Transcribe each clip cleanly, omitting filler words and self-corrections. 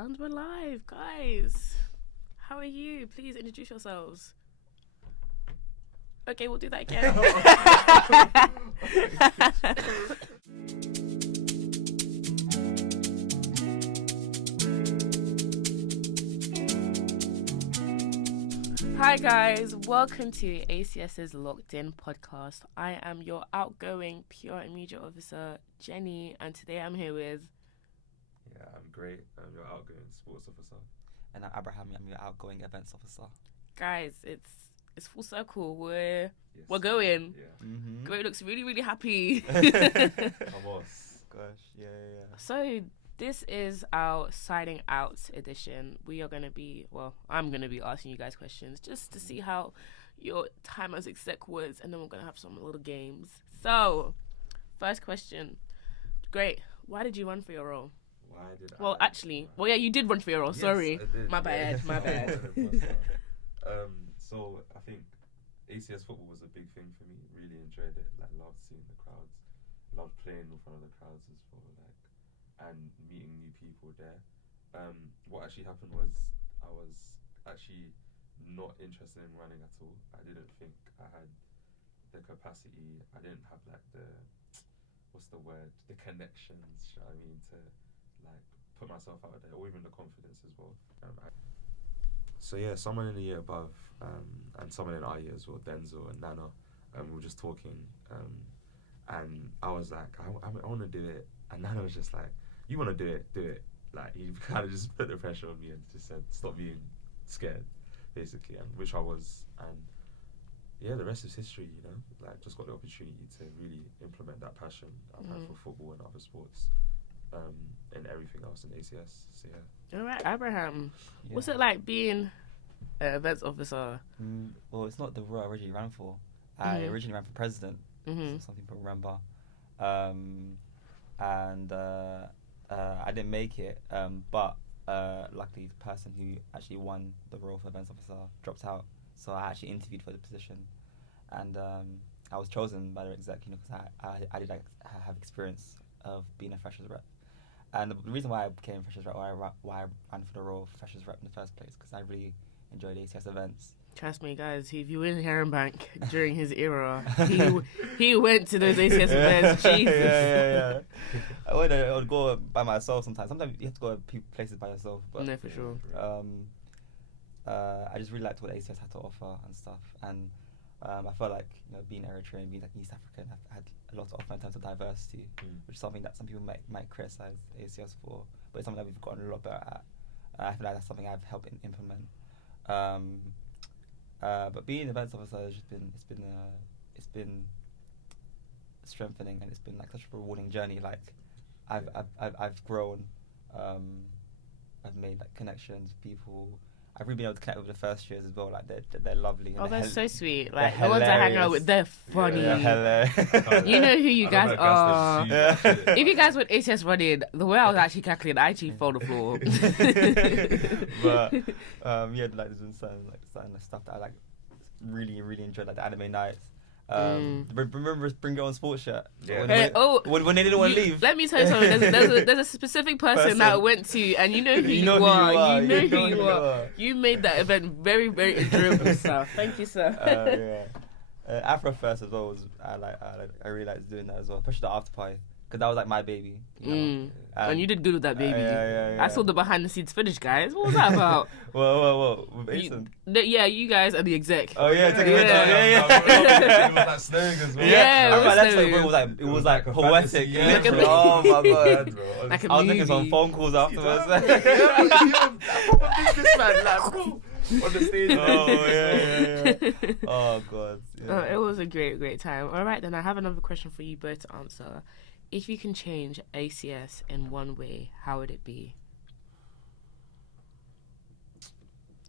And we're live, guys. How are you? Please introduce yourselves. Okay, we'll do that again. Hi guys, welcome to ACS's LockedIn podcast. I am your outgoing PR and media officer, Jenny, and today I'm here with... Yeah, I'm great. I'm your outgoing sports officer. And I'm Aberaham, I'm your outgoing events officer. Guys, it's full circle. We're going. Yeah. Mm-hmm. Great looks really, really happy. Vamos. Gosh, yeah. So this is our signing out edition. We are going to be, I'm going to be asking you guys questions just to see how your time as exec was, and then we're going to have some little games. So, first question. Great. Why did you run for your role? Why did yeah, you did run for your role. Yes, Sorry. I did. My bad. So I think ACS football was a big thing for me. Really enjoyed it. Like, loved seeing the crowds. Loved playing in front of the crowds as well. And meeting new people there. What actually happened was I was actually not interested in running at all. I didn't think I had the capacity. I didn't have the connections, you know what I mean, to put myself out there, or even the confidence as well. So yeah, someone in the year above, and someone in our year as well, Denzel and Nana, we were just talking, and I was like, I want to do it, and Nana was just like, you want to do it. Like, he kind of just put the pressure on me and just said, stop being scared, basically, and which I was, and yeah, the rest is history, you know. Like, just got the opportunity to really implement that passion I've had for football and other sports, and everything else in ACS. So yeah. All right, Abraham. Yeah. What's it like being an events officer? Well, it's not the role I originally ran for. I originally ran for president. So some people remember, and I didn't make it. But luckily, the person who actually won the role for events officer dropped out. So I actually interviewed for the position, and I was chosen by the exec, because I did have experience of being a freshers rep. And the reason why I became freshers rep, why I ran for the role of freshers rep in the first place, because I really enjoyed ACS events. Trust me, guys. If you were in Heronbank during his era, he went to those ACS events. Jesus. Yeah. I would go by myself sometimes. Sometimes you have to go places by yourself. But no, for sure. I just really liked what ACS had to offer and stuff, and I felt like, being Eritrean, being East African, I had a lot to offer in terms of diversity, which is something that some people might criticize ACS for, but it's something that we've gotten a lot better at. I feel like that's something I've helped implement. But being an events officer has just been strengthening, and it's been like such a rewarding journey. Like, I've grown, I've made connections with people. I've really been able to connect with the first years as well. Like, they're lovely. Oh, they're so sweet. Like, the ones I hang out with, they're funny. Yeah, you know who you guys are. If you guys were ACS running, the way I was actually calculating, I actually fell the floor. But there's been certain stuff that I really, really enjoyed, like the anime nights. Remember Bring Your Own Sports shirt? Yeah. When they didn't want to leave. Let me tell you something. There's a specific person that I went to, and you know who you are. You know who you are. You made that event very, very enjoyable, sir. Thank you, sir. Afro First as well was I really liked doing that as well, especially the after party, because that was like my baby. And you did good with that baby. Yeah. I saw the behind the scenes footage, guys. What was that about? Whoa. With Asen? You guys are the exec. Oh yeah, It was like snowing as well. Yeah, it was like poetic. Yeah, oh my god, like a I was movie. making some phone calls afterwards. On the stage. Oh yeah. Oh god. Yeah. It was a great time. All right, then I have another question for you both to answer. If you can change ACS in one way, how would it be?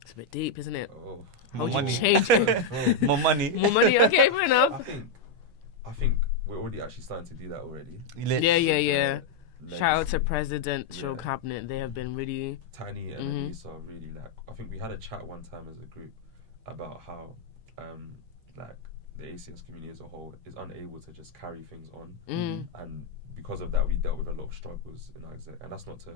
It's a bit deep, isn't it? How would you change it? More money. More money? Okay, fair enough. I think we're already actually starting to do that already. Yeah. Shout out to Presidential Cabinet. They have been really... Tiny and Elisa are really I think we had a chat one time as a group about how the ACS community as a whole is unable to just carry things on, and because of that we dealt with a lot of struggles in our exec, and that's not to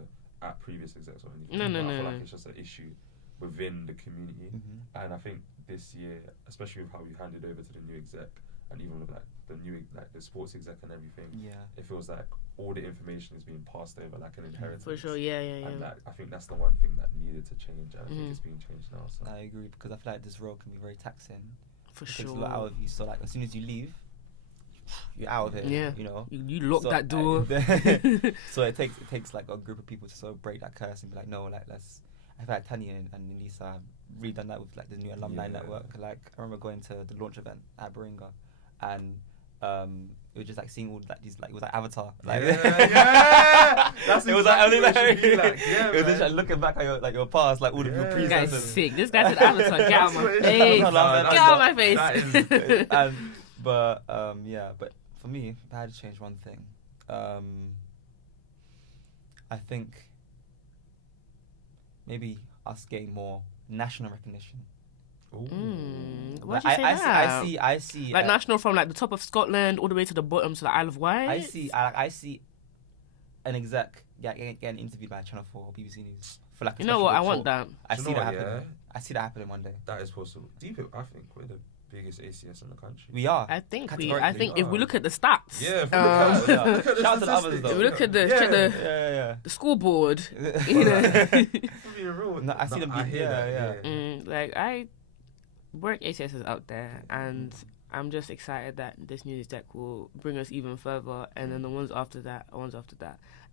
at previous execs or anything. No, but I feel no. like it's just an issue within the community. And I think this year, especially with how we handed over to the new exec, and even with like the new the sports exec and everything, it feels like all the information is being passed over like an inheritance. For sure, yeah. And I think that's the one thing that needed to change, and I think it's being changed now. So. I agree, because I feel like this role can be very taxing. For it sure. takes a lot out of you. So like as soon as you leave, you're out of it. Yeah. You know. You lock that door. So it takes like a group of people to sort of break that curse and be like, no, like let's. I feel like Tanya and Lisa have really done that with like the new alumni network. Like I remember going to the launch event at Aberaham, and it was just like seeing all like these like it was like Avatar. Like That's it was exactly like, what it should be like. it was just like looking back at your past, like all of your This guy's precepts. sick. This guy's an avatar. Get out of my face. Get That's out of my face. But for me, if I had to change one thing, I think maybe us getting more national recognition. Why'd you say that? I see. Like national from like the top of Scotland all the way to the bottom to the Isle of Wight. I see an exec getting interviewed by Channel 4 or BBC News for like. You know what? I want that. I see that happen. I see that happening one day. That is possible. Deep, I think we're the biggest ACS in the country. We are. I think if we look at the stats. Yeah. Shout out to the others though. If we look at the the school board. You know. No, I see them. I hear that. Yeah. I Warwick ACS is out there, and I'm just excited that this new exec will bring us even further, and then the ones after that, and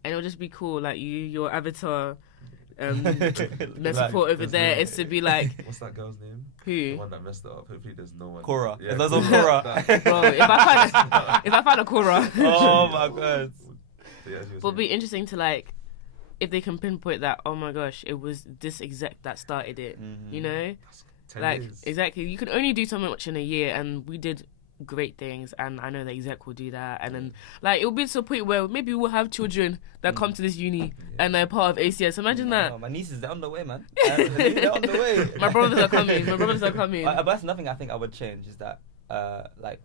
it'll just be cool. Like your avatar metaphor over there is to be like. What's that girl's name? Who? The one that messed it up. Hopefully, there's no one. Cora. Yeah, If there's no Cora. Bro, if I find a Cora. Oh my god. But it'll be interesting to like. If they can pinpoint that, oh my gosh, it was this exec that started it, you know? Like, years. exactly. You can only do so much in a year, and we did great things, and I know the exec will do that. And then, like, it'll be to a point where maybe we'll have children that come to this uni and they're part of ACS. Imagine that. My nieces, they're on the way, man. They're on the way. My brothers are coming. But that's nothing I think I would change is that, like,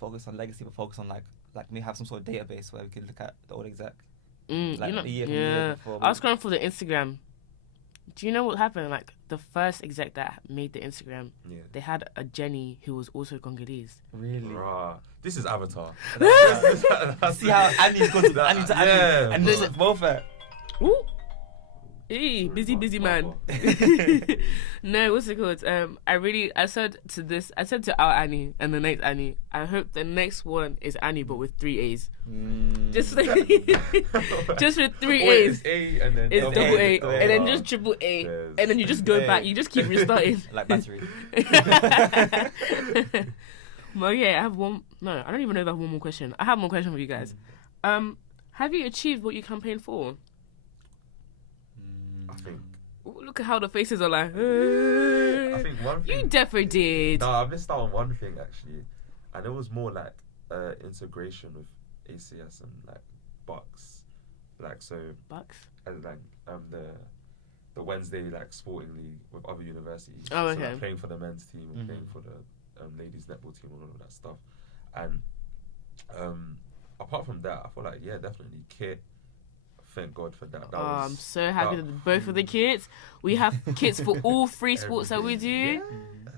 focus on legacy, but focus on, like maybe have some sort of database where we could look at the old exec. Like the year before. I was scrolling for the Instagram. Do you know what happened? Like the first exec that made the Instagram, they had a Jenny who was also Congolese. Really? Bruh. This is Avatar. See how Annie's gone to Annie to Annie, and this is both. Ooh. Hey, busy man. No, what's it called? I said to our Annie and the next Annie, I hope the next one is Annie but with 3 A's. Just with 3 A's. It's A and then it's double A, double and then just triple A, and then you just go back. You just keep restarting. Like battery. Well, yeah, I have one. No, I don't even know if I have one more question. I have one question for you guys. Have you achieved what you campaigned for? I think. Look at how the faces are like. I think one thing. You definitely did. No, I missed out on one thing actually, and it was more like integration with ACS and like Bucks, like so. Bucks. And like the Wednesday like sporting league with other universities. Oh, okay. So, like, playing for the men's team and playing for the ladies netball team and all of that stuff, and apart from that, I feel like definitely kit. Thank God for that. I'm so happy that both of the kids. We have kits for all 3 sports that we do. Yeah.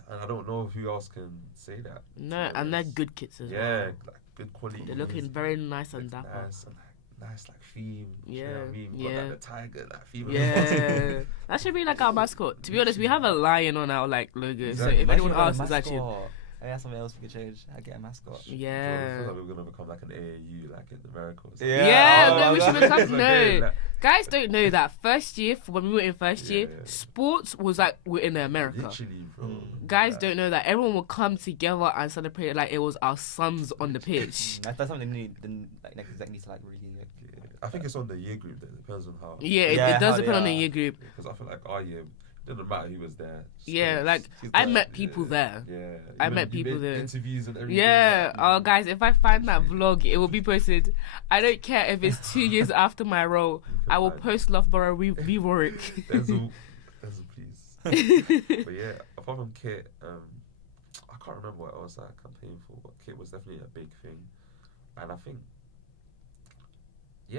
And I don't know who else can say that. No, and they're good kits as well. Yeah, like good quality. They're looking very nice and dapper. Nice and nice like theme. Yeah, you know what I mean? Got, like, the tiger, that female. Yeah, that should be like our mascot. To be honest, we have a lion on our like logo. Exactly. So if anyone asks, it's actually. That's something else we could change. I get a mascot. Yeah. I feel like we're gonna become like an AAU, like in America. Or something. Yeah, we should become. Okay, No, like, guys don't know that first year, when we were in first year, sports was like we're in America. Literally, bro. Guys don't know that everyone will come together and celebrate it like it was our sons on the pitch. That's something they need. Like next exec needs to like really. I think it's on the year group. It depends on how. Yeah, it does depend on the year group. Because I feel like our year. It doesn't matter who was there. Yeah, like I met people there. Yeah, I met people there. Interviews and everything. Yeah. Oh, guys, if I find that vlog, it will be posted. I don't care if it's 2 years after my role. I will post Loughborough v Warwick. Denzel, please. But yeah, apart from Kit, I can't remember what else I campaigned for, but Kit was definitely a big thing, and I think, I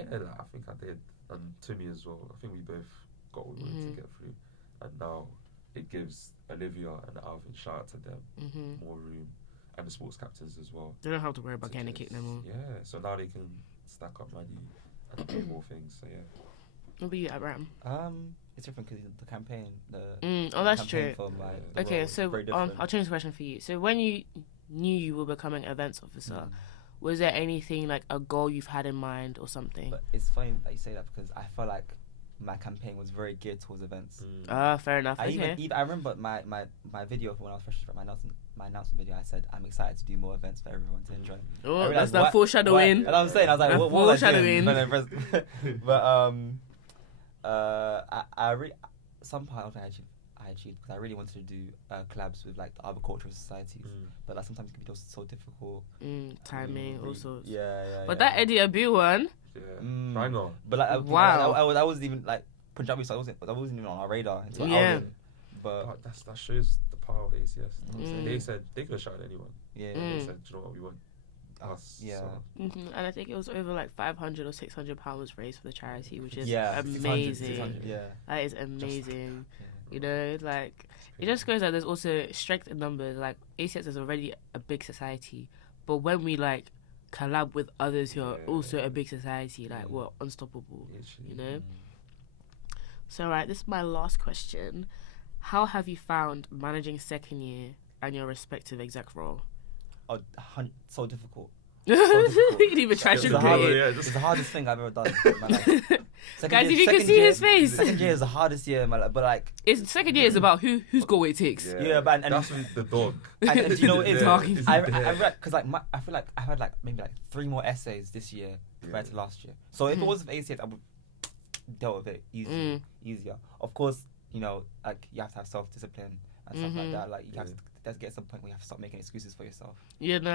think I did. and to me as well. I think we both got what we wanted to get through, and now it gives Olivia and Alvin, shout out to them, more room, and the sports captains as well. They don't have to worry about getting a kick no more. Yeah, so now they can stack up money and do more things. So yeah. What about you, Abraham? It's different because the campaign. That's true. Form, Okay, so I'll change the question for you. So when you knew you were becoming events officer, was there anything like a goal you've had in mind or something? But it's funny that you say that because I felt like my campaign was very geared towards events. Fair enough. I remember my video for when I was fresh from my announcement video. I said I'm excited to do more events for everyone to enjoy. Oh, that's that foreshadowing. And I'm saying, I was like, what was I doing? But I really some part of it I achieved because I really wanted to do collabs with like the other cultural societies, but like sometimes it can be so difficult. Timing, all sorts. Yeah. But that Eddie Abu one. Yeah, I know. But like, wow, I wasn't even like Punjabi, so I wasn't even on our radar until But that shows the power of ACS. They said they could have shouted anyone. Yeah. They said, do you know what we want? Us. Yeah. So. And I think it was over like £500 or £600 raised for the charity, which is amazing. 600, that is amazing. You know, like it just goes that there's also strength in numbers. Like ACS is already a big society, but when we like collab with others who are also a big society, like we're unstoppable. You know. So right, this is my last question. How have you found managing second year and your respective exec role? Oh, so difficult. You didn't even try to It's the hardest thing I've ever done in my life. Guys, if you can see his face. Second year is the hardest year in my life, but like... Second year is about who's got what it takes. Yeah, but... And that's with the dog. And you know what it is? I read... Because like, I feel like I had like maybe like 3 more essays this year compared to last year. So if it wasn't for ACS, I would dealt with it easier. Of course, you know, like you have to have self-discipline and stuff like that. Like you have to get to some point where you have to start making excuses for yourself. Yeah, no,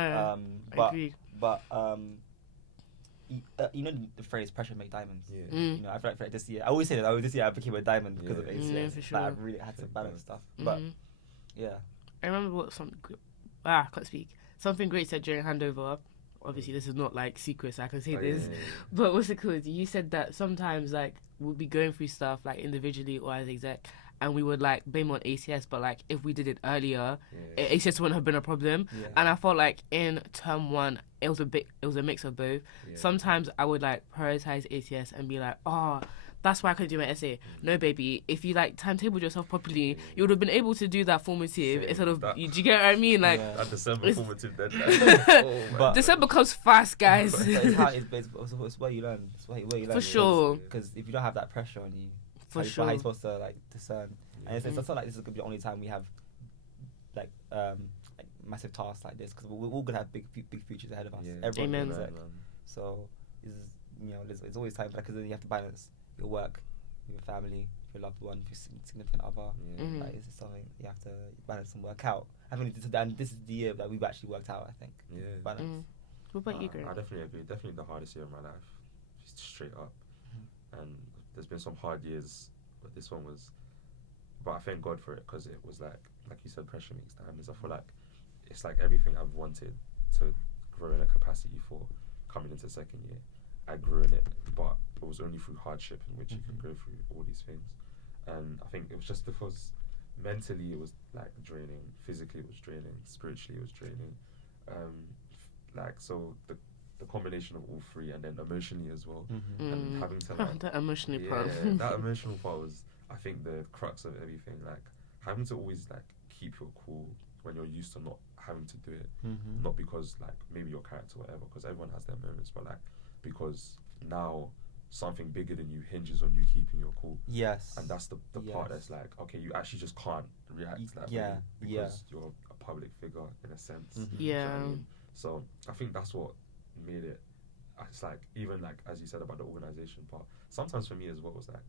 I agree. But you know the phrase "pressure make diamonds." Yeah. You know, I feel like this year, I always say that. This year I became a diamond because of ACS. Yeah, for sure. Like, I really had to balance stuff. But yeah, I remember what I can't speak. Something great said during handover. Obviously, this is not like secret, so I can say this. Yeah. But what's it called? You said that sometimes like we'll be going through stuff like individually or as exec, and we would like blame on ACS, but like if we did it earlier, ACS wouldn't have been a problem. Yeah. And I felt like in term 1, it was a mix of both. Yeah. Sometimes I would like prioritize ACS and be like, that's why I couldn't do my essay. No, baby, if you like timetabled yourself properly, you would have been able to do that formative instead of. Do you get what I mean? Like that December formative deadline. But December comes fast, guys. It's where you learn. It's where you learn. For sure. Because if you don't have that pressure on you, how are you supposed to like discern? And it's not like this is gonna be the only time we have like massive tasks like this, because we're all gonna have big futures ahead of us. Everyone knows that. So there's always time for that, because then you have to balance your work, your family, your loved one, your significant other. Like, this is something you have to balance and work out. I think this is the year that we've actually worked out, I think. Balance. What about you, Greg? I definitely agree. Definitely the hardest year of my life, just straight up. And there's been some hard years, but this one was. But I thank God for it, because it was like you said, pressure makes diamonds. I feel like it's like everything I've wanted to grow in a capacity for coming into second year, I grew in it, but it was only through hardship in which you can go through all these things. And I think it was just because mentally it was like draining, physically it was draining, spiritually it was draining. So the combination of all three, and then emotionally as well, and having to like, that emotional part. That emotional part was, I think, the crux of everything. Like having to always like keep your cool when you're used to not having to do it, not because like maybe your character or whatever, because everyone has their moments, but like because now something bigger than you hinges on you keeping your cool. Yes. And that's the part that's like, okay, you actually just can't react that way because you're a public figure in a sense. You know what I mean? So I think that's what made it. It's like, even like as you said about the organization part, sometimes for me as well, it's like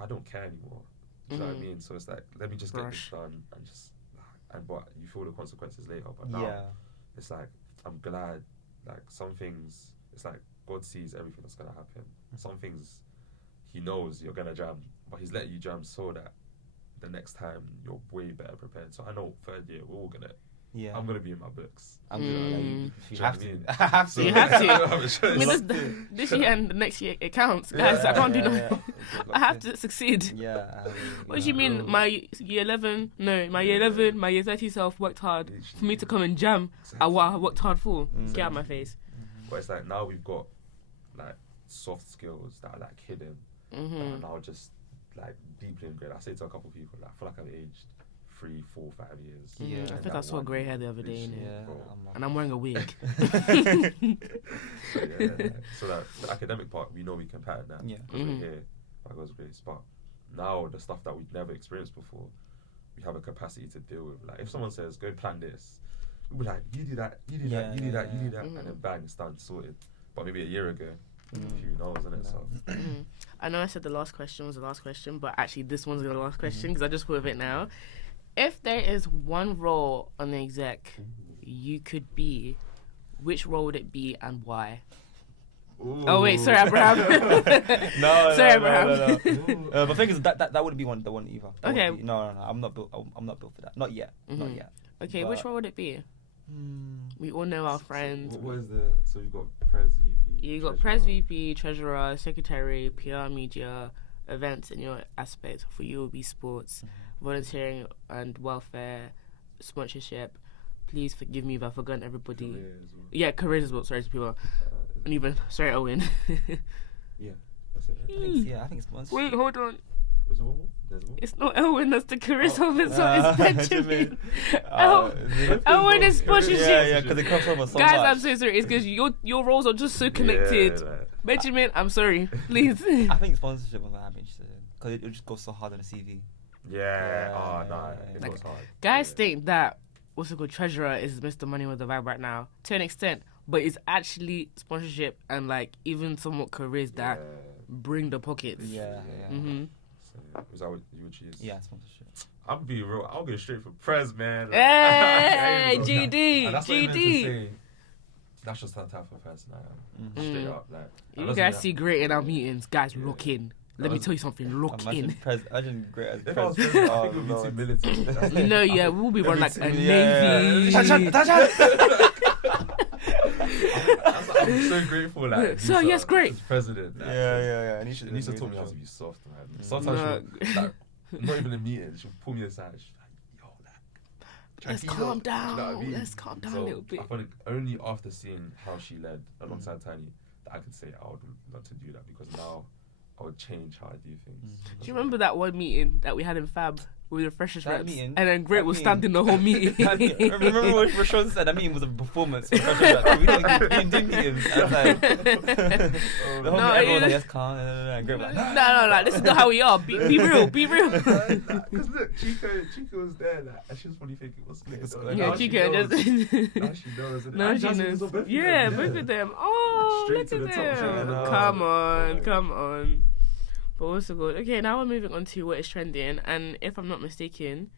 I don't care anymore. You know what I mean? So it's like, let me just get this done but you feel the consequences later. But now it's like, I'm glad, like some things, it's like God sees everything that's gonna happen. Some things He knows you're gonna jam, but He's letting you jam so that the next time you're way better prepared. So I know third year we're all gonna Yeah. I'm gonna be in my books. I'm good. Mm. You Do have you know to. what I have to. You have to. I I mean, this year and the next year it counts, guys. I can't do nothing. I have to succeed. Yeah. What do you mean? My year 11, my year 11, my year 30 self worked hard for me to come and jam at what I worked hard for. Get out of my face. But it's like now we've got like soft skills that are like hidden, that are now just like deeply ingrained. I say to a couple of people, like, I feel like I've aged 3, 4, 5 years. Yeah. I think I saw grey hair the other day, innit? Yeah. And I'm wearing a wig. So that the academic part, we know we can pattern that. Yeah. Because we're here by God's grace. But now the stuff that we've never experienced before, we have a capacity to deal with. Like if someone says, go plan this, we'll be like, you do that, you do that, you do that, you do that, and then bang, it's done, sorted. But maybe a year ago, who knows, innit? So. I know I said the last question was the last question, but actually this one's the last question because I just thought of it now. If there is one role on the exec you could be, which role would it be and why? Ooh. Oh wait, sorry, Abraham. Sorry, Abraham. But the thing is that wouldn't be the one either. That Okay. wouldn't be- no, I'm not built. I'm not built for that. Not yet. Not yet. Okay, But- which role would it be? We all know our friends. What is the? So you've got Prez VP. You got Press VP, Treasurer, Secretary, PR, Media, Events in your aspect. For you, will be sports, volunteering and welfare, sponsorship. Please forgive me if I've forgotten everybody. Career as well. Yeah, careers as well. Sorry to people. And even sorry, Owen. Yeah, that's it. Right? I think it's sponsorship. Wait, hold on. Was there one more? There's one. It's not Owen. That's the careers officer. Ah, It's what do you Benjamin. mean? Owen is sponsorship. Yeah, because it comes from so Guys, much. I'm so sorry. It's because your roles are just so connected. Yeah, like, Benjamin, I'm sorry. Please. I think sponsorship was what I'm interested in because it just goes so hard on the CV. yeah. Oh no, it Like, goes hard. Guys Yeah. think that what's it called, Treasurer is Mr. Money with the vibe right now to an extent, but it's actually sponsorship and like even somewhat careers that bring the pockets. Yeah. So, is that what you would choose? Yeah, sponsorship. I'll be real. I'll go straight for Prez, man. Hey, Like, GD, and that's not even to GD. say, that's just the type of person I am. Straight up, like. You guys see great in our meetings, guys. Lock in. Let me tell you something. Lock in. Imagine great as If I was president. president, I think it would be too military. That's You know, yeah, we'll be run like a Yeah. navy. I'm so grateful. Like, So, yes, great. as president. Like, Yeah. And She needs to taught me how to be soft, man. Sometimes she'll, like, not even in meetings, she'll pull me aside. She's like, yo, like, Let's tranquilo. calm Do you know what I down. mean? Let's calm down So a little bit. I think only after seeing how she led alongside Tiny that I could say I would love to do that, because now I would change how I do things. Do you remember that one meeting that we had in Fab with the freshers That reps? meeting? And then Great That was meeting? standing the whole meeting. Remember what Rashawn said? That meeting was a performance. We didn't do meetings. I was like, the whole No, meeting, everyone was like, it- yes, calm. And Great was like, No, this is not how we are. Be real, be real. Because look, Chico was there, like, and she was probably thinking, what's going on? Yeah, Now she Chica knows. just. Now she knows. And No, she Jasmine knows. was on both of Yeah, them, both of them. Oh, Straight look to at the top, straight them. to the top. Come on. But also good. Okay, now we're moving on to what is trending. And if I'm not mistaken,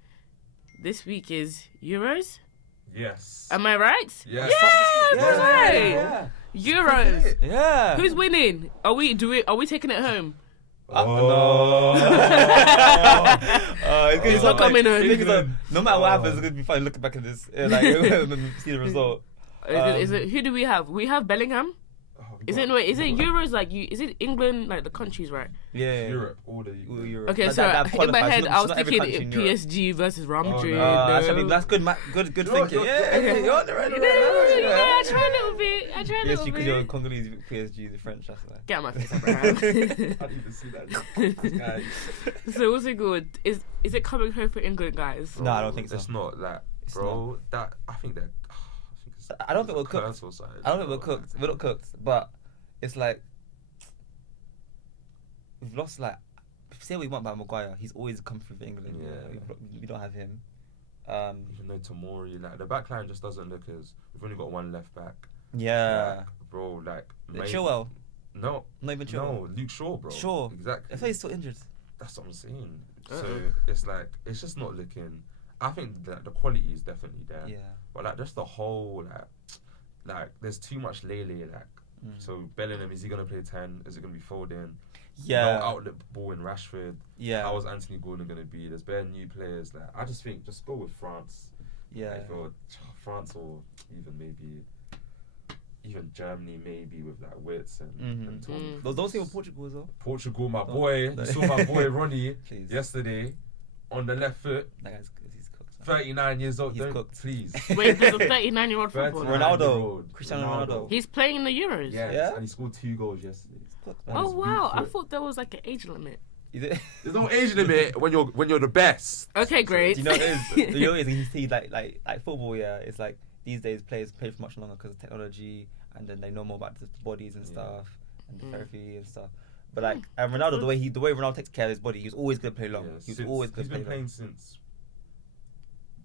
this week is Euros. Yes. Am I right? Yes. Yeah, that's right. Euros. yeah. Who's winning? Are we taking it home? Oh. It's not coming home. No matter what happens, it's gonna be fun looking back at this, like see the result. Is it? Who do we have? We have Bellingham. Is it Euros like you? Is it England like the countries, right? Yeah. Europe, all the Europe. Okay, But so that in my qualifies. head, Not- I was not every thinking country in Europe. PSG versus Real Madrid. That's good. Good thinking. Yeah, you're on the right track. I try a little bit. PSG, because you're Congolese, PSG, the French. That's why. Get out my face, Abraham. I didn't even see that. This guy. So what's it good? Is it coming home for England, guys? No, I don't think so. It's not like, It's bro. That I think that. I don't think we're it's a cooked. curse or something. I don't think we're cooked. We're not cooked, but it's like we've lost. Like, say what we want about Maguire, he's always come through for England. Yeah. We don't have him. Even though Tomori, like the back line just doesn't look as. We've only got one left back. Yeah. Like, bro, like. Chilwell. No. Not even Chilwell. No, Luke Shaw, bro. Shaw. Exactly. That's why he's still injured. That's what I'm saying. So it's like, it's just not looking. I think that the quality is definitely there. Yeah. But like just the whole like there's too much Lele. Like so Bellingham, is he gonna play 10? Is it gonna be Foden? Yeah. No outlet ball in Rashford. Yeah. How is Anthony Gordon gonna be? There's bare new players. Like I just think just go with France. Yeah. I feel France or even Germany maybe with like Wits and Tony. Don't say Portugal as well. Portugal, my boy. You saw my boy Ronnie Please. yesterday on the left foot. That guy's he's cooked. 39 years old. He's Don't cooked. Please. Wait, there's a 39-year-old footballer. Ronaldo. Cristiano Ronaldo. He's playing in the Euros. Yes, Yeah? and he scored 2 goals yesterday. He's cooked, Oh man. He's wow! I weak foot. thought there was like an age limit. Is it? There's no age limit when you're the best. Okay, great. Do you know what it is? You know what it is? You see, like football, yeah. It's like these days players play for much longer because of technology, and then they know more about the bodies and stuff, and the therapy and stuff. But like, and Ronaldo, the way Ronaldo takes care of his body, he's always gonna play long. Yeah, He's always gonna He's play been long. playing since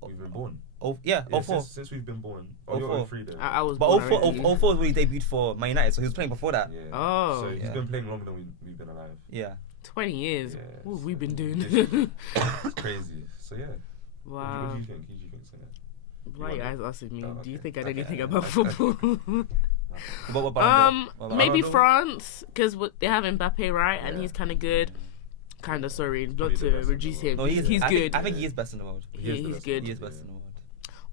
we've been born. Oh yeah, 04. Since we've been born. Oh, you're 04. 03 then. I was. But born 04 already. 04 is when he debuted for Man United, so he was playing before that. Yeah. Oh. So he's Yeah. been playing longer than we've been alive. Yeah. 20 years. Yeah, What have so we been doing? It's crazy. So yeah. Wow. What do you think? Who do you think? So, yeah. Why are you guys asking me? Oh, Do you okay. think I know Okay. anything about football? What about Maybe Ronaldo? France, because they have Mbappe, right? And Yeah. he's kind of good. Kind of, sorry, not Probably the to best in reduce the world. him. No, He's good. I think he is best in the world. He is the He's best. good. He is best in the world.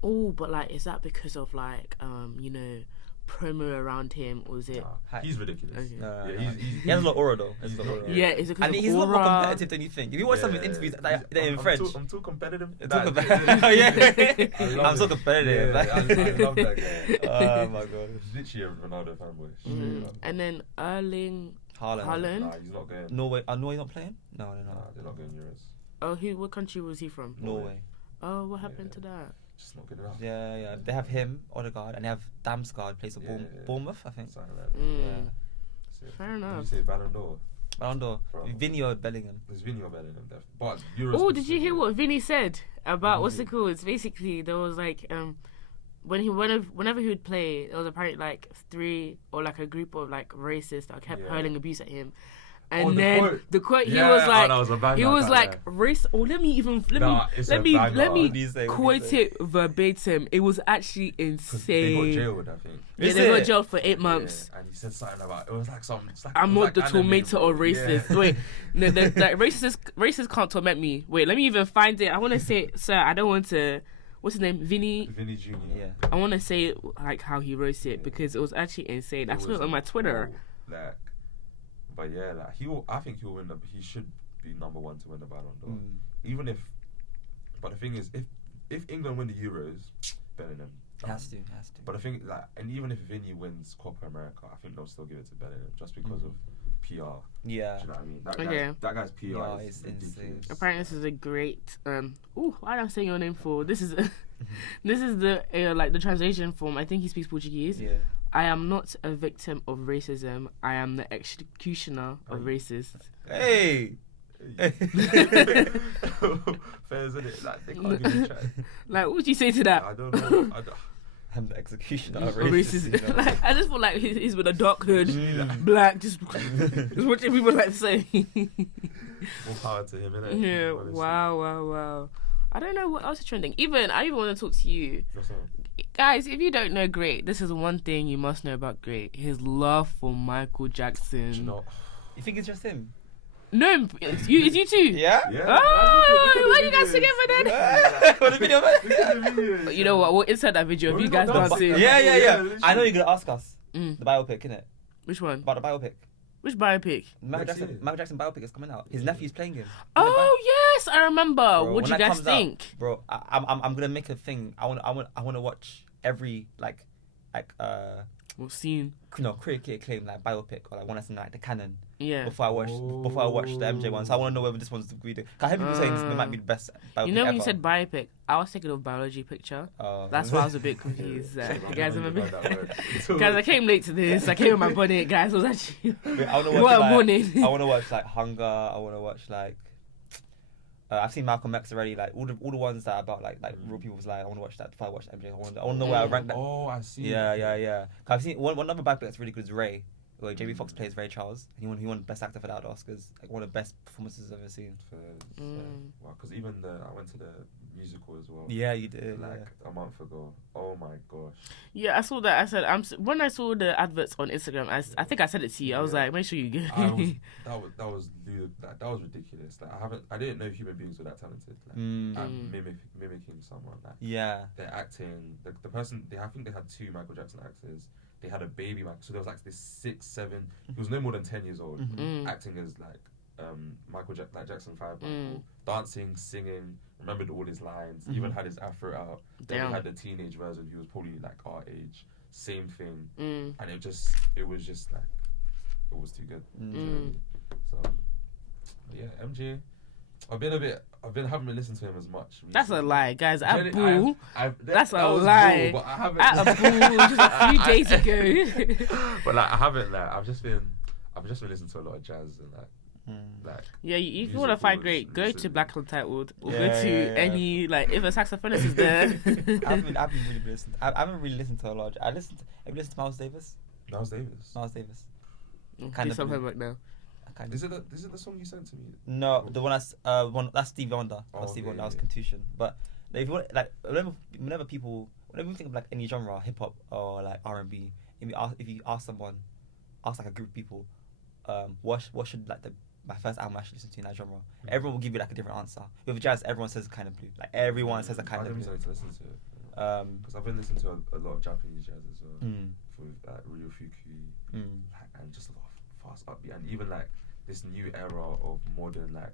Oh, but like, is that because of like, promo around him, or is it? Nah, he's ridiculous. Okay. No, Yeah, he has a lot of aura though. He has he's a lot of not- aura. Yeah, is it because And of he's a lot more aura? competitive than you think. If you watch some of his interviews, they're in French. I'm too competitive. Too That- competitive. I Yeah. love I'm so it. competitive. Yeah, I love that guy. Oh my god. He's literally a Ronaldo fanboy. Mm. And then Erling Haaland. Nah, he's not going. Norway. Norway not playing? No, they're Nah, not. they're not going Euros. Oh, what country was he from? Norway. Oh, what happened Yeah. to that? Just not good enough. Yeah. They have him, Odegaard, and they have Damsgaard, plays for Yeah. Bournemouth, I think. Something like that. Mm. Yeah. That's it. Fair When enough. You say Ballon d'Or. Ballon d'Or. From- Vinny or Bellingham. There's Vinny or Bellingham, definitely. But Euros. Oh, did you hear specifically- what Vinny said about What what's did it called? It's basically there was like whenever he would play, there was apparently like 3 or like a group of like racists that kept Yeah. hurling abuse at him. Oh, And the then quote. the quote he Yeah, was like, that was a banger, he was that, like yeah. race. Oh, let me Nah, it's a let me banger. What do you say? What do you quote say? it verbatim. It was actually 'Cause they got insane. jailed, I think. Yeah, Is they got it? jailed for 8 months. Yeah, and he said something about it was like some. It's like, I'm it was not like the anime, tormentor bro. or racist. Yeah. Wait, no, like racists can't torment me. Wait, let me even find it. I want to say, sir, I don't want to. What's his name? Vinny. Vinny Jr. Yeah. I want to say it like how he wrote it because it was actually insane. I It saw was it on my Twitter. Like, but yeah, like I think he'll win. He should be number 1 to win the Ballon d'Or. Even if, but the thing is, if England win the Euros, Bellingham. Has to. But I think like, and even if Vinny wins Copa America, I think they'll still give it to Bellingham just because of PR. Yeah. Do you know what I mean? Okay. That guy's PR Yeah, is it's ridiculous. insane. Apparently, this is a great. Why am I saying your name for? This is this is the like the translation form. I think he speaks Portuguese. Yeah. I am not a victim of racism. I am the executioner of racists. Hey. Fair, isn't it? Like they can't give a chat. Like, what would you say to that? I don't know. I'm the executioner Of of racism. racism. Like, I just feel like he's with a dark hood, black, just watching people like say. More power to him, innit? Yeah. Honestly. Wow. I don't know what else is trending. I even want to talk to you. What's up? Guys, if you don't know Great, this is one thing you must know about Great. His love for Michael Jackson. Do you know? You think it's just him? No, it's you too. Yeah? Yeah. Oh, why you guys together then? For the video, man? You know what? We'll insert that video of you guys dancing. Yeah. Yeah, I know you're going to ask us. Mm. The biopic, innit? Which one? About the biopic. Which biopic? Next year. Michael Jackson biopic is coming out. His nephew's playing him. Oh yes, I remember. Bro, What when do you that guys comes out, think? bro? I'm gonna make a thing. I want to watch every like We've seen. critically acclaimed like biopic or like one that's in like the canon Yeah. before I watch the MJ one. So I want to know whether this one's the good. I heard people saying this might be the best biopic You know when you ever. said biopic, I was thinking of biology picture. That's why I was a bit confused. You guys remember? Guys, I came late to this. I came with my bonnet, guys. I was actually. Wait, I want to What watch a like, morning. I want to watch like Hunger. I want to watch like. I've seen Malcolm X already. Like all the ones that are about like real people's life. I want to watch that. If I watch MJ, I want to know where I rank that. Oh, I see. Yeah. 'Cause I've seen one other biopic that's really good is Ray. where Jamie Foxx plays Ray Charles. He won Best Actor for that at Oscars. Like one of the best performances I've ever seen. Wow, because even I went to the musical as well. Yeah, you did. Like a month ago. Oh my gosh. Yeah, I saw that. I said, when I saw the adverts on Instagram, I think I said it to you. I was like, make sure you go. That was ridiculous. Like I didn't know human beings were that talented. Like at mimicking someone. Like they're acting. The person I think they had 2 Michael Jackson actors. They had a baby Michael, so there was like this 6, 7. He was no more than 10 years old, acting as like Jackson 5 Michael, dancing, singing, remembered all his lines, even had his afro out. Then he had the teenage version, he was probably like our age, same thing, and it was just like, it was too good. So yeah, MJ, haven't been listening to him as much recently. That's a lie, guys. At Boo, that's a Bull, lie. but I haven't. At Boo, just a few days ago. But like, I haven't. Like, I've just been listening to a lot of jazz and like. Yeah, if you want to find great, go to Black Untitled or go to any like if a saxophonist is there. I've been really listening. I haven't really listened to a lot. Have you listened to Miles Davis? Miles Davis. Do some homework now. Is it the song you sent to me? No, the one that's Stevie Wonder. That's Stevie Wonder. That was Contusion. But if you want, like, whenever you think of like any genre, hip hop or like R&B, if you ask like a group of people, what should like my first album I should listen to in that genre, everyone will give you like a different answer. With jazz, everyone says Kind of Blue. Like everyone says a Kind of Blue. I don't to listen to it. Because I've been listening to a lot of Japanese jazz as well, with like Ryo Fukuyi, and just a lot of fast upbeat, and even like this new era of modern like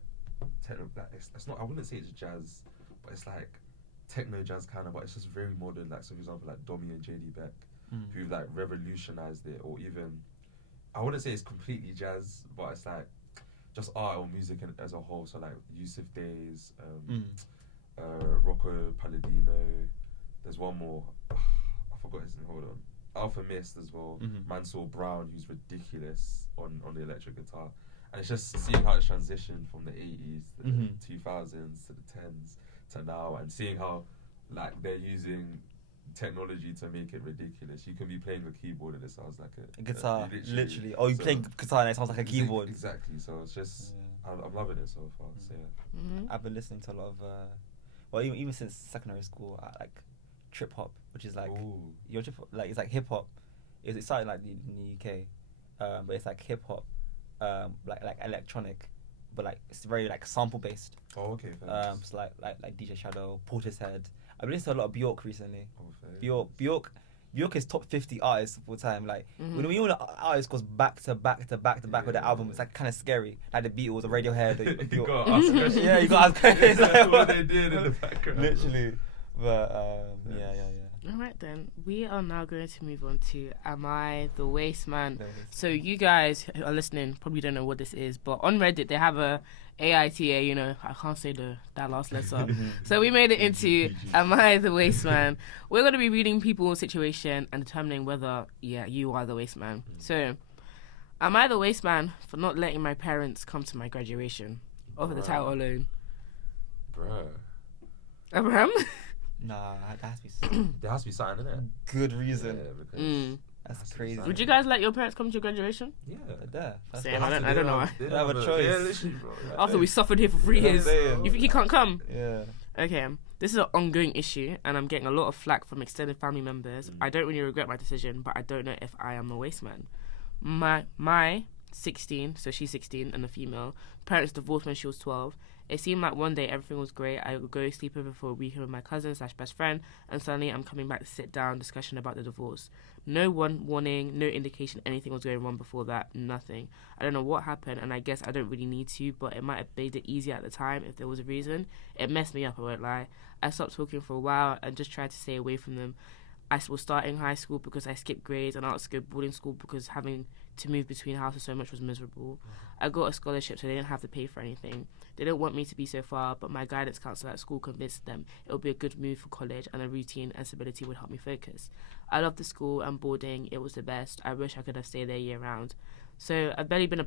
techno. Like it's not. I wouldn't say it's jazz, but it's like techno jazz kind of. But it's just very modern. Like, so for example, like Domi and JD Beck, who've like revolutionized it, or even I wouldn't say it's completely jazz, but it's like just art or music as a whole. So like Yusuf Days, Rocco Palladino. There's one more. I forgot his name. Hold on. Alpha Mist as well. Mansour Brown, who's ridiculous on the electric guitar. And it's just seeing how it's transitioned from the 80s to the 2000s to the 10s to now, and seeing how like they're using technology to make it ridiculous. You can be playing a keyboard and it sounds like a guitar, literally. Or you play guitar and it sounds like a keyboard. Exactly. So it's just, I'm loving it so far. So yeah. I've been listening to a lot of, even since secondary school, like trip hop, which is like your trip hop, like it's like hip hop. It started like in the UK, but it's like hip hop, like electronic, but like it's very like sample based. Oh, okay. So like DJ Shadow, Portishead. I've been listening to a lot of Bjork recently. Oh, Bjork is top 50 artists of all time. Like when the artist goes back to back with the album, it's like kind of scary. Like the Beatles, the Radiohead, the Bjork. You gotta ask questions. Yeah, you gotta ask questions. That's what they did in the background. Literally, but yeah. Alright then, we are now going to move on to Am I the Waste Man? So you guys who are listening probably don't know what this is, but on Reddit they have a AITA, you know, I can't say that last letter. So we made it into Am I the Waste Man? We're going to be reading people's situation and determining whether, you are the waste man. So, am I the waste man for not letting my parents come to my graduation? Over the title alone. Bruh. Abraham? Nah, that has to be there has to be something in it. Good reason. Yeah, because that's crazy. Would you guys let your parents come to your graduation? Yeah. There. Same, I don't know why. They have a choice. Yeah, literally, bro. After we suffered here for 3 years, you think he can't come? Yeah. Okay, this is an ongoing issue, and I'm getting a lot of flack from extended family members. I don't really regret my decision, but I don't know if I am a waste man. My 16, so she's 16 and a female, parents divorced when she was 12. It seemed like one day everything was great. I would go sleep over for a weekend with my cousin / best friend, and suddenly I'm coming back to sit down discussion about the divorce. No warning, no indication anything was going wrong before that, nothing. I don't know what happened, and I guess I don't really need to, but it might have made it easier at the time if there was a reason. It messed me up, I won't lie. I stopped talking for a while and just tried to stay away from them. I was starting high school because I skipped grades, and I was to go boarding school because having to move between houses so much was miserable. I got a scholarship so they didn't have to pay for anything. They didn't want me to be so far, but my guidance counselor at school convinced them it would be a good move for college and a routine and stability would help me focus. I loved the school and boarding, it was the best. I wish I could have stayed there year round. So I've barely been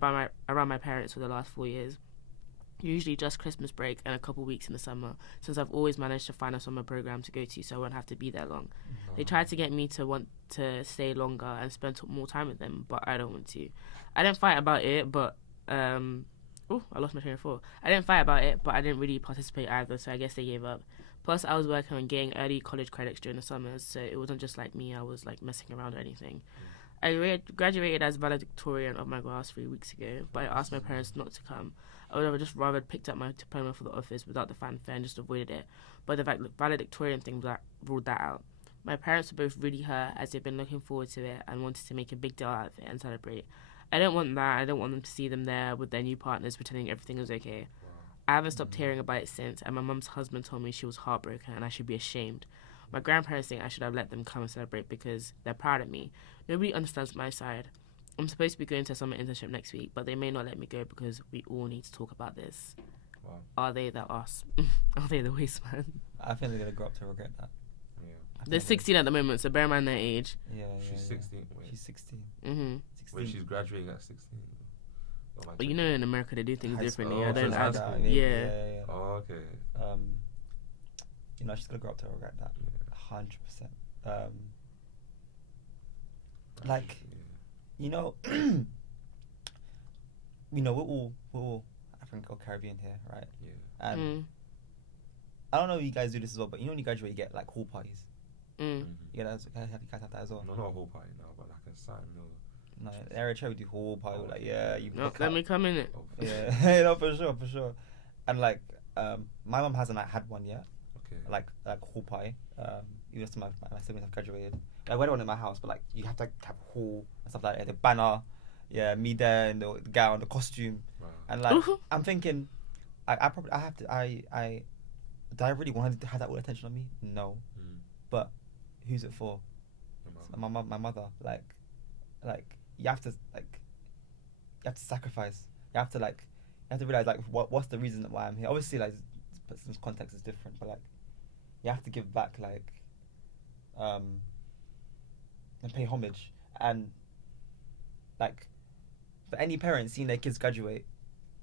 around my parents for the last 4 years. usually just Christmas break and a couple weeks in the summer, since I've always managed to find a summer program to go to, so I won't have to be there long. They tried to get me to want to stay longer and spend more time with them, but I don't want to. I didn't fight about it, but I lost my train of thought. I didn't fight about it, but I didn't really participate either, so I guess they gave up. Plus, I was working on getting early college credits during the summers, so it wasn't just like me, I was like messing around or anything. I graduated as valedictorian of my class 3 weeks ago, but I asked my parents not to come. I would have just rather picked up my diploma for the office without the fanfare and just avoided it. But the valedictorian thing ruled that out. My parents were both really hurt as they've been looking forward to it and wanted to make a big deal out of it and celebrate. I don't want that. I don't want them to see them there with their new partners pretending everything was okay. I haven't stopped hearing about it since, and my mum's husband told me she was heartbroken and I should be ashamed. My grandparents think I should have let them come and celebrate because they're proud of me. Nobody understands my side. I'm supposed to be going to a summer internship next week, but they may not let me go because we all need to talk about this. Wow. Are they the us? Are they the waste man? I think they're gonna grow up to regret that. Yeah. They're 16 at the moment, so bear in mind their age. Yeah. She's 16. Wait. She's 16. Mm-hmm. 16. Wait, she's graduating at 16. But you know, in America they do things High differently. school. I don't. So it's high school. Yeah. Oh, okay. You know, she's gonna grow up to regret that. 100%. Like, you know, we're all Afro-Caribbean here, right? Yeah. And I don't know if you guys do this as well, but you know when you graduate, you get like hall parties. Mm. You guys have that as well. No, not a whole party now, but like a sign meal. No, in Eritrea we do whole party. We're like, yeah, you. No, let me come in it. Yeah, no, for sure. And like, my mum hasn't like had one yet. Okay. Like hall party. Even though my siblings have graduated. Like, we had one in my house, but like you have to have hall and stuff like that. The banner, yeah, me there and the gown, the costume, Wow. and like I'm thinking, do I really want to have that all attention on me? No, but who's it for? My mother. Like you have to sacrifice. You have to realize like what's the reason why I'm here. Obviously, like person's context is different, but like you have to give back like and pay homage. And like for any parent seeing their kids graduate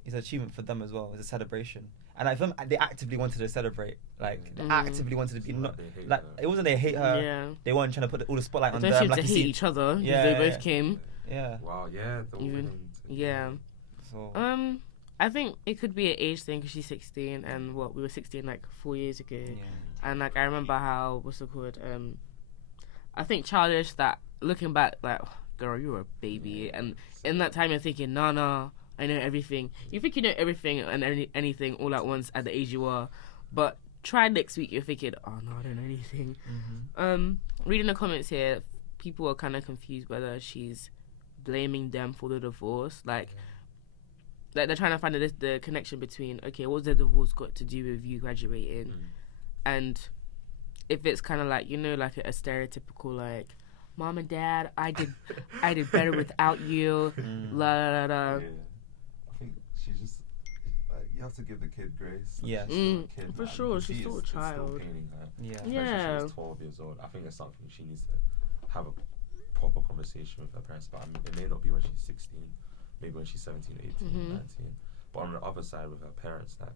is an achievement for them as well. It's a celebration. And like them, they actively wanted to celebrate. Like they actively wanted to be not like it wasn't they hate her. Yeah. They weren't trying to put all the spotlight on them. They seem Like to you hate see, each other. Yeah, They both came. Yeah. Wow. Yeah. Yeah. So I think it could be an age thing because she's 16 and we were 16 like 4 years ago. yeah. And like I remember how what's it called? I think childish that looking back like, oh, girl, you were a baby, and in that time you're thinking, nah, I know everything. You think you know everything and anything all at once at the age you are, but try next week you're thinking, oh no, I don't know anything. Reading the comments here, people are kind of confused whether she's blaming them for the divorce, like they're trying to find the connection between, okay, what's the divorce got to do with you graduating, and if it's kind of like, you know, like a stereotypical like, mom and dad, I did better without you, la la la. Yeah. I think she's just you have to give the kid grace. Like, Yes. For sure, she's still a child. It's still paining her. Yeah. She's 12 years old. I think it's something she needs to have a proper conversation with her parents about. I mean, it may not be when she's 16, maybe when she's 17, 18, 19. But on the other side with her parents, that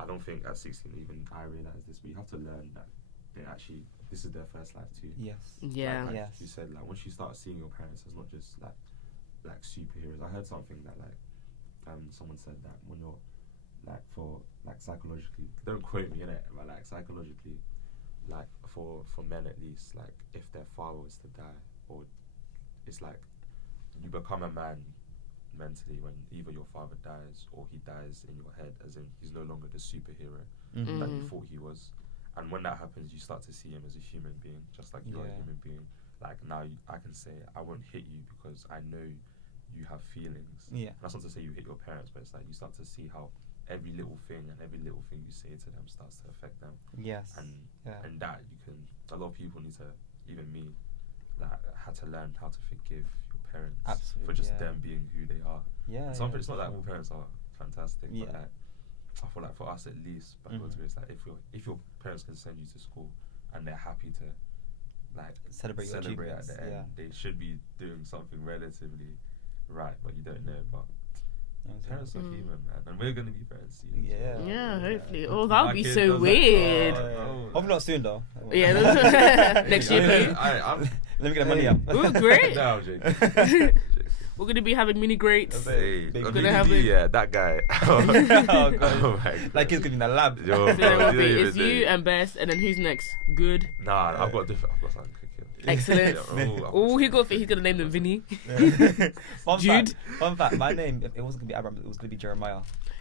I don't think at 16 even I realised this, but you have to learn that they actually, this is their first life too. Yes. Yeah. Like you said, like once you start seeing your parents as not just like superheroes. I heard something that like someone said that when you're like for like psychologically, don't quote me in it, but like psychologically, like for men at least, like if their father was to die, or it's like you become a man mentally when either your father dies or he dies in your head, as in he's no longer the superhero that you thought he was. And when that happens, you start to see him as a human being, just like you're a human being. Like now I can say I won't hit you because I know you have feelings. Yeah. That's not to say you hit your parents, but it's like you start to see how every little thing you say to them starts to affect them. Yes. And that you can, a lot of people need to, even me, like had to learn how to forgive your parents. Absolutely, for just them being who they are. Yeah. Some it's not like all parents are fantastic, Yeah. but like I feel like for us at least, but it's like if your parents can send you to school and they're happy to like celebrate your at achievements, the end, they should be doing something relatively right, but you don't know. But Parents are human, man, and we're gonna be parents soon. Yeah. Yeah, hopefully. Oh, My that would be kid so does that. weird. Hopefully not soon though. Yeah, that's- next year for you. I'm Let me get the money up. Ooh, great. no, I'm joking. We're gonna be having mini greats. Hey, Big on gonna DVD, have it. yeah, that guy. Oh god. Oh my God. Like kid's gonna be in the lab. Yo, So there will be, you don't it's even you know. and Bess, and then who's next? Good. Nah, I've got something cooking. Excellent. Yeah, Oh, he's gonna name them Vinny. Fun Jude. fact, my name, it wasn't gonna be Abraham, it was gonna be Jeremiah.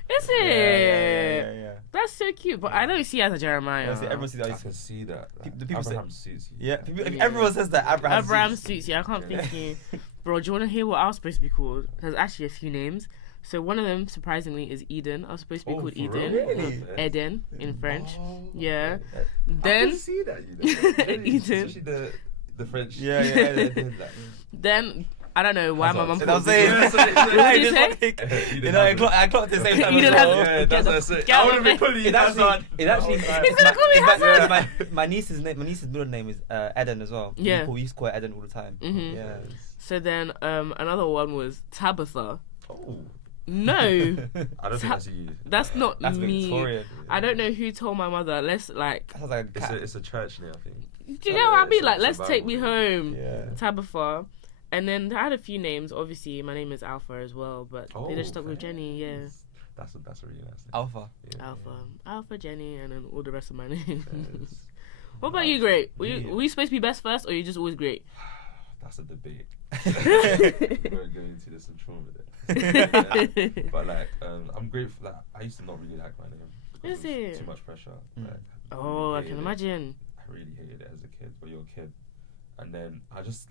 Is it? Yeah. That's so cute, but I don't see it as a Jeremiah. Honestly, everyone sees I that. can see that. Like, The people say- Abraham suits you. Yeah, people, Yeah. everyone says that Abraham. Abraham suits you. I can't think you. Bro, do you want to hear what I was supposed to be called? There's actually a few names. So one of them, surprisingly, is Eden. I was supposed to be called for Eden. real? Really? Eden in French. Oh, Yeah. okay. I Then can see that, you know. Really, Eden. especially the French. Yeah, they did that. Then I don't know why my mum That's what I'm thought saying. Yeah, sorry, What did you say? You know, I clocked the same time You as didn't have well. to- Yeah, that's what I said. I would have been calling you It actually, He's gonna call me Hazard. my niece's name. My niece's middle name is Eden as well. Yeah. We used to call her Eden all the time. Mhm. Yeah. So then another one was Tabitha. Oh, No, I don't think that's you. that's not That's me. Victorian. I don't know who told my mother. Let's like, That sounds like a It's cat. a church name, I think. do you know what I mean? Like, It's a let's take me Bible. home. Yeah. Tabitha. And then I had a few names. Obviously, my name is Alpha as well, but they just Oh, stuck with Jenny. Yeah, thanks. That's a really nice name. Alpha. Yeah. Alpha, Jenny, and then all the rest of my names. Yes. What about you, Great? Were Yeah. you supposed to be best first, or you just always great? That's a debate. We won't go into this in trauma there. But like, I'm grateful. Like, I used to not really like my name because Is it was it? too much pressure. Mm. Like, Oh, I hated can it. imagine. I really hated it as a kid, but you're a kid. And then I just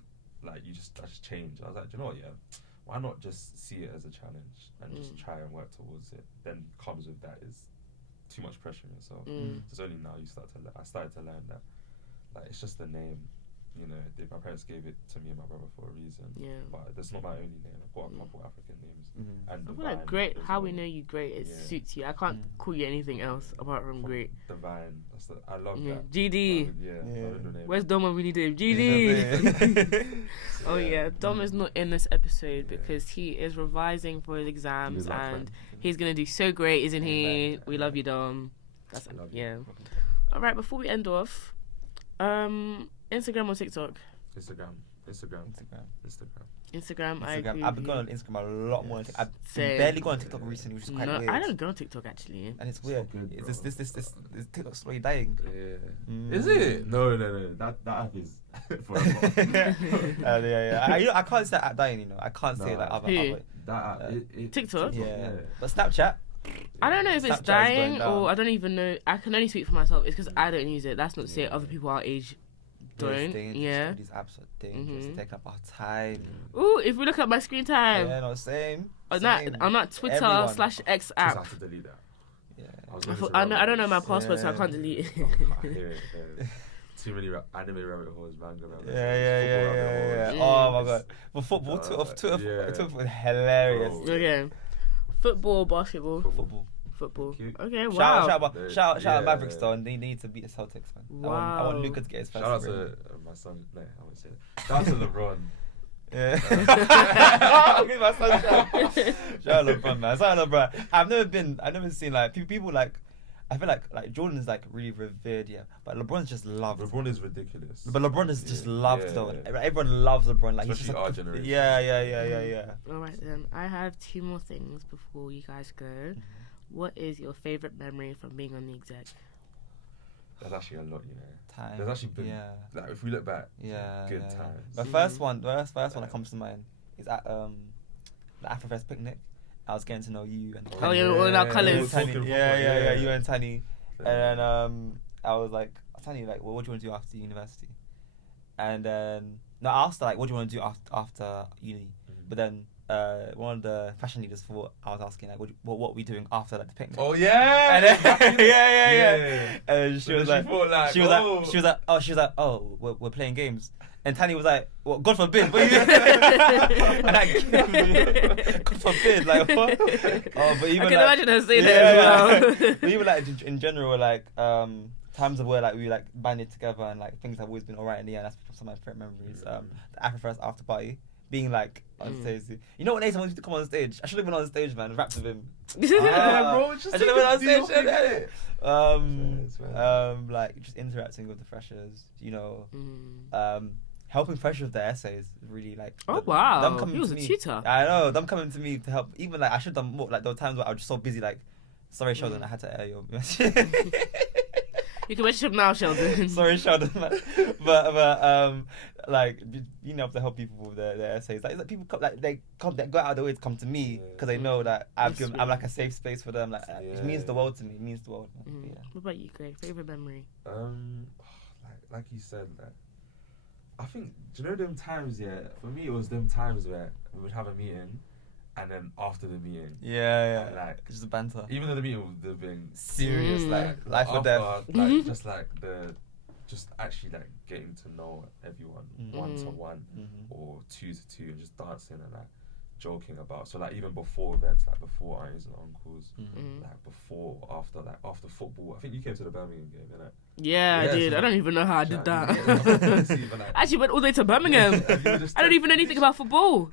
changed. I was like, do you know what? Yeah, why not just see it as a challenge and just try and work towards it? Then comes with that is too much pressure on yourself. It's only now I started to learn that like it's just a name. You know, my parents gave it to me and my brother for a reason. Yeah. But that's not my only name. I've got a couple African names. Mhm. And I feel like Divine great. as How well. we know you great. It Yeah. suits you. I can't call you anything else apart from great. Divine. I love Yeah. that. GD. Yeah. Yeah. my name. Where's Dom when we need him? GD. Oh yeah, Dom is not in this episode because he is revising for his exams Good luck, and man. he's gonna do so great, isn't he? Amen. We love you, Dom. That's I love you. yeah. All right, before we end off, Instagram or TikTok? Instagram. Instagram. I agree. I've with been going on you. Instagram a lot more. I've Same. barely gone on TikTok recently, which is quite No, weird. I don't go on TikTok actually. And it's It's weird. not good, It's bro. this TikTok slowly dying. Yeah. Is it? No. That app is forever. Yeah. I can't say that dying. You know, I can't say Nah. that other. Who? That app. TikTok? Yeah. But Snapchat. I don't know if it's Snapchat is dying going down. or I don't even know. I can only speak for myself. It's because I don't use it. That's not to say other people our age It's don't. dangerous. Yeah. These apps are dangerous. Mhm. They take up our time. Ooh, if we look at my screen time Yeah, no, same. on Same. that Twitter Everyone. /X I app. have to delete that. Yeah. I don't know my password, so I Yeah. can't delete it. Yeah. Too many anime rabbit holes, manga rabbit holes. Yeah. football rabbit holes. Oh my god. But football, yeah. Twitter was hilarious. Bro. Okay, football, basketball, Football. football. Cute. Okay, wow. Shout out Yeah. Mavericks though, and they need to beat the Celtics, man. I want Wow. Luka to get his first Shout out ring. to my son. No, I won't say that. Shout out to LeBron. Yeah. Give my son shout out LeBron, man. Shout out LeBron. I've never seen like people like. I feel like Jordan is like really revered, yeah, but LeBron's just loved. LeBron is ridiculous. But LeBron is just loved Yeah, though. yeah. Everyone loves LeBron. Like he's Especially just our like, generation. Yeah. All right then, I have 2 more things before you guys go. Mm-hmm. What is your favorite memory from being on the exec? There's actually a lot, you know. Time. There's actually been, yeah. like, if we look back, Yeah, good yeah. times. The first one that comes to mind is at the Afro-Fest picnic. I was getting to know you and Oh, yeah, all our colours. you and Tani. Fucking Yeah, proper, you and Tani. Yeah. And then I was like, Tani, like, well, what do you want to do after university? And then I asked her like, what do you want to do after uni? But then one of the fashion leaders thought I was asking like, what were we doing after like the picnic? Oh yeah. And then, yeah. And she But was then like, she thought, oh, we're playing games. And Tani was like, well, God forbid. What are you and I killed me. God forbid, like what? Oh, but even I can like, imagine her saying that as well. But even like in general, like times of where like we like banded together and like things have always been alright in the end. That's some of my favorite memories. The Afro-Fest after party. being like on stage. You know what? Nathan wants to come on stage. I should have been on stage, man. Rapped with him. bro, just I should have been on deal stage. with it. Like just interacting with the freshers. You know, helping freshers with their essays. Really like. Oh them wow, coming he was to a me. tutor. I know them coming to me to help. Even like I should have done more. Like there were times where I was just so busy. Like, sorry, Sheldon, I had to air your. You can message him now, Sheldon. Sorry, Sheldon, man. But like being able to help people with their essays, like people come, like they go out of their way to come to me because they know that I'm like a safe space for them. Like it means the world to me. It means the world. Man. Yeah. What about you, Greg? Favorite memory? Like you said, that I think, do you know them times? Yeah, for me it was them times where we would have a meeting. And then after the meeting, and like just the banter. Even though the meeting would have been serious, like life or after, death, like just like just actually like getting to know everyone 1-to-1 or 2-to-2, and just dancing and like joking about. So like even before events, like before aunties and uncles, like before, after football. I think you came to the Birmingham game, innit? Yeah, I did. So I don't even know how I did that. I actually went all the way to Birmingham. I don't even know anything about football.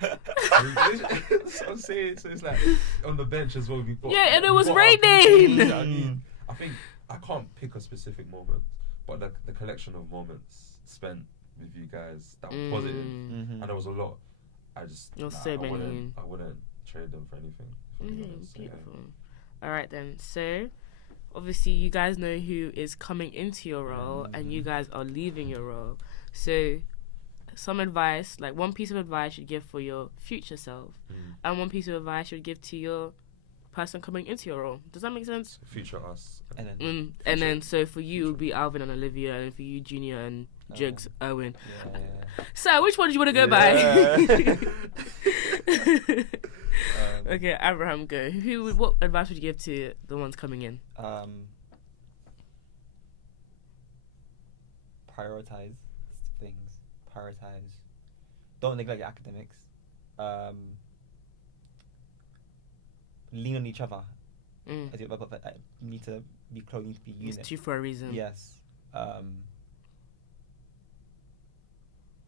So I'm saying, so it's like on the bench as well. And it was raining. I think I can't pick a specific moment, but the collection of moments spent with you guys that were positive, and there was a lot. I wouldn't trade them for anything. Beautiful. All right then. So, obviously, you guys know who is coming into your role, and you guys are leaving your role. So, some advice, like one piece of advice you'd give for your future self, and one piece of advice you'd give to your person coming into your role. Does that make sense? Future us. And then, so for you, it would be Alvin and Olivia, and for you, Junior and Jugs, Owen. So, which one do you want to go by? Okay, Abraham, go. What advice would you give to the ones coming in? Prioritize things. Prioritize. Don't neglect your academics. Lean on each other. You need to be close. You need to be unit. It's two for a reason. Yes.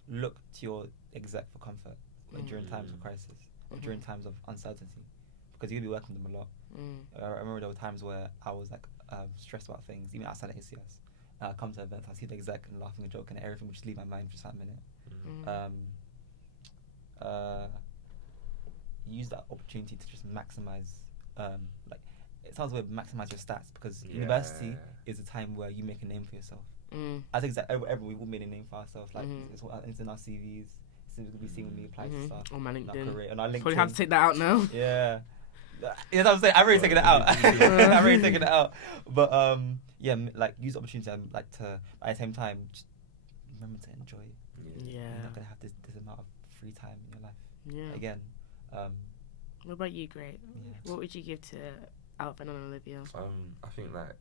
Look to your exec for comfort during times of crisis or during times of uncertainty, because you'll be working with them a lot. I remember there were times where I was like stressed about things, even outside of ACS. And I'd come to events, I'd see the exec and laughing and joking, and everything would just leave my mind for just that minute. Use that opportunity to just maximize. Like it sounds weird, maximize your stats, because university is a time where you make a name for yourself. I think that we all made a name for ourselves. Like it's in our CVs. It's gonna be seen when we apply to stuff. On my LinkedIn. On our LinkedIn. Probably have to take that out now. Yeah. You know what I'm saying? I've already taken it out. I've already taken it out. But like use the opportunity and like to at the same time just remember to enjoy it. Yeah. You're not gonna have this amount of free time in your life. Yeah. Again. What about you, Great? Yeah. What would you give to Alvin and Olivia? I think like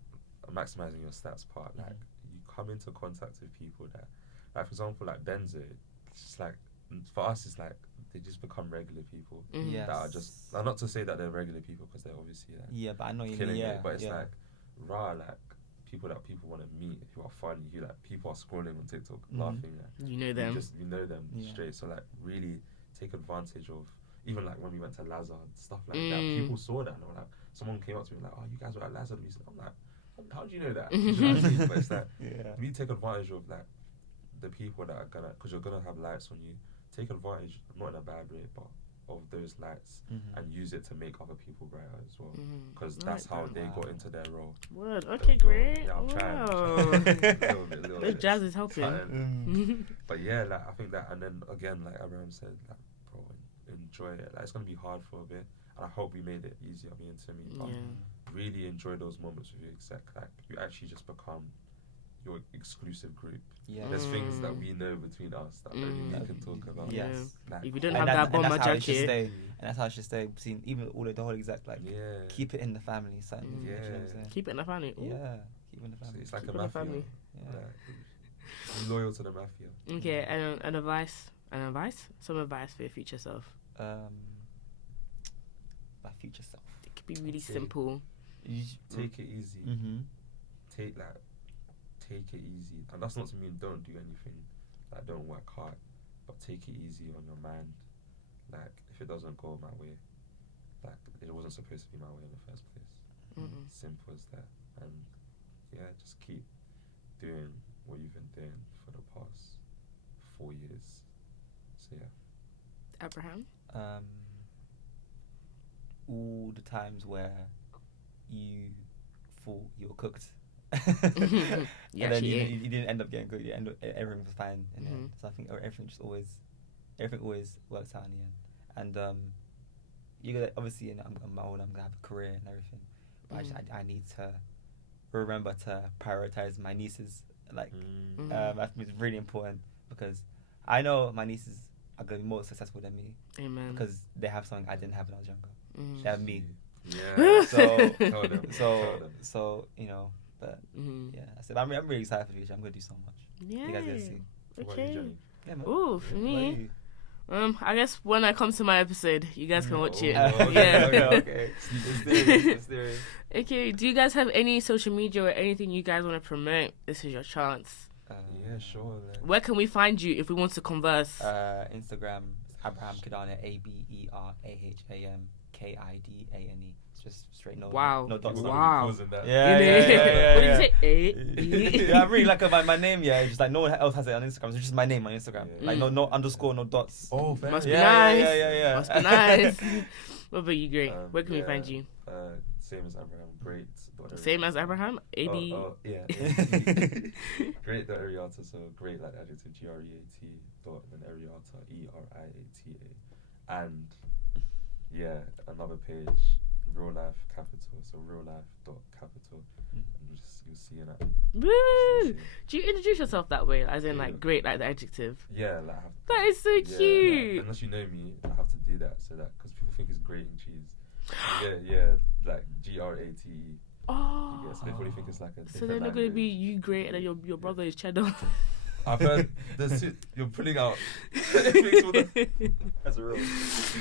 maximizing your stats part, like you come into contact with people that, like for example, like Benzo, it's just like for us, it's like they just become regular people that are just. Not to say that they're regular people because they're obviously like but I know you killing mean, it, but it's like like people that people want to meet who are funny, who like people are scrolling on TikTok laughing at. You know them. You know them straight. So like really take advantage of. Even like when we went to Lazard and stuff like that, people saw that and they were like, someone came up to me like, "Oh, you guys were at Lazard recently." I'm like, "How do you know that?" You know what I mean? But it's like, we take advantage of like the people that are gonna, because you're gonna have lights on you. Take advantage, not in a bad way, but of those lights and use it to make other people brighter as well. Because that's how they got into their role. Word. Okay, great. Yeah, I'm trying. A little bit. Jazz is helping. But yeah, like I think that, and then again, like Abraham said, like bro, enjoy it. Like it's gonna be hard for a bit, and I hope we made it easier, me and Timmy. But really enjoy those moments with your exec. Like you actually just become your exclusive group. There's things that we know between us that only we can talk about. Like, if you don't have that bomber jacket, and that's how it should stay. Seen even the whole exec, like keep it in the family. Something. You know what I'm saying? Keep it in the family. Ooh. Yeah, keep it in the family. So it's like keep a mafia. Be loyal to the mafia. Okay, and advice. Some advice for your future self. My future self. It could be really simple. Take it easy. Take it easy, and that's not to mean don't do anything, like don't work hard, but take it easy on your mind. like if it doesn't go my way, like it wasn't supposed to be my way in the first place. Simple as that. And yeah, just keep doing what you've been doing for the past 4 years. So yeah. Abraham? All the times where you thought you were cooked. You and then you actually didn't end up getting good. You everything was fine in the end. So I think everything always works out in the end. And you gotta, obviously, I'm my own. I'm gonna have a career and everything. But I need to remember to prioritize my nieces. Like I think it's really important because I know my nieces are gonna be more successful than me. Amen. Because they have something I didn't have when I was younger. They have me. Yeah. So Tell them. so you know. But yeah, I said I'm really excited for the future. I'm gonna do so much. Yeah. You guys gonna see. What about you, Okay. Jenny? Yeah, man. Ooh, for What me. about you? I guess when I come to my episode, you guys can watch it. Okay, Yeah. Okay. Let's do it. Okay. Do you guys have any social media or anything you guys want to promote? This is your chance. Yeah, sure. Where can we find you if we want to converse? Instagram, Aberaham Kidane, ABERAHAM KIDANE. It's just straight no. Wow. No dots. Wow. What Yeah. What did you say? Yeah, I really like my name. Yeah, it's just like no one else has it on Instagram. It's just my name on Instagram. Yeah. Like no underscore, no dots. Oh, fair. Must be Yeah, nice. yeah. Must be nice. What about you, Great? Where can we yeah, find you? Same as Abraham. Great. Same as Abraham? AB? Yeah. Great. Ariata. So great like adjective. GREAT. Dot and Ariata. ERIATA. And yeah, another page. Real life capital. So real life dot capital. And you'll see in that. Woo! Do you introduce yourself that way? As in, like, great, like the adjective? Yeah, like I have to, That is so cute. Like, unless you know me, I have to do that so that because people think it's grating cheese. Yeah, like GRATE. Oh. Yeah, so they probably think it's like a. So they're not going to be you great and then your brother is cheddar. I've heard you're pulling out. That's real.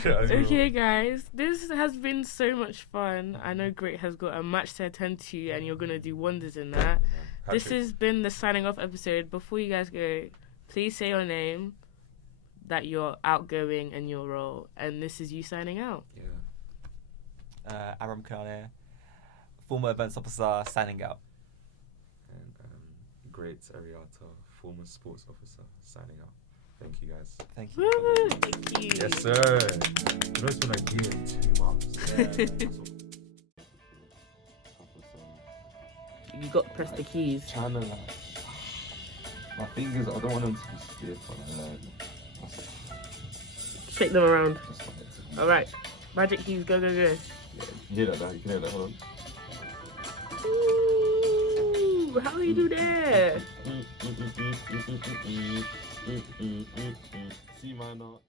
Okay, guys, this has been so much fun. I know Great has got a match to attend to, and you're gonna do wonders in that. This has been the signing off episode. Before you guys go, please say your name, that you're outgoing, and your role. And this is you signing out. Yeah. Abraham Kidane, former events officer, signing out. And great Ariata, former sports officer, signing out. Thank you guys. Thank you. Woo! Thank you. Yes, sir. You know it's been like year and 2 months. You got to press the keys. Trying to like, my fingers. I don't want them to be stiff. Shake them around. Just want it to All right, magic keys. Go. Yeah, you hear that now? You can hear that. Hold on. Ooh, how do you do that? C minor.